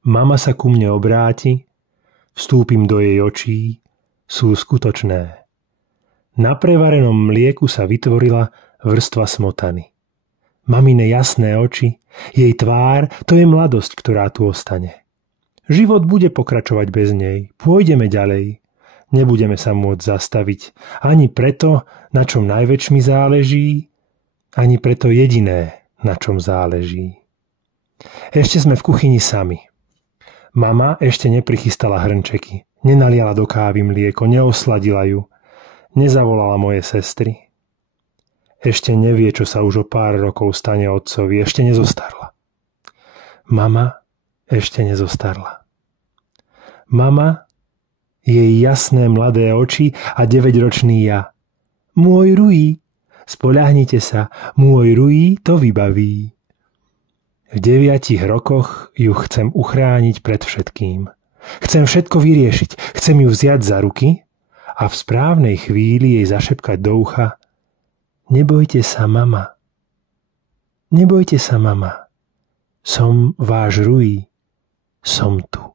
Mama sa ku mne obráti, vstúpim do jej očí, sú skutočné. Na prevarenom mlieku sa vytvorila vrstva smotany. Mamine jasné oči, jej tvár, to je mladosť, ktorá tu ostane. Život bude pokračovať bez nej, pôjdeme ďalej. Nebudeme sa môcť zastaviť ani preto, na čom najväčš mi záleží, ani preto jediné, na čom záleží. Ešte sme v kuchyni sami. Mama ešte neprichystala hrnčeky, nenaliala do kávy mlieko, neosladila ju, nezavolala moje sestry. Ešte nevie, čo sa už o pár rokov stane otcovi, ešte nezostarla. Mama ešte nezostarla. Mama, jej jasné mladé oči a 9-ročný ja. Môj Rui, spoľahnite sa, môj Rui to vybaví. V 9 rokoch ju chcem uchrániť pred všetkým. Chcem všetko vyriešiť, chcem ju vziať za ruky a v správnej chvíli jej zašepkať do ucha: Nebojte sa, mama. Nebojte sa, mama. Som váš Rui. Som tu.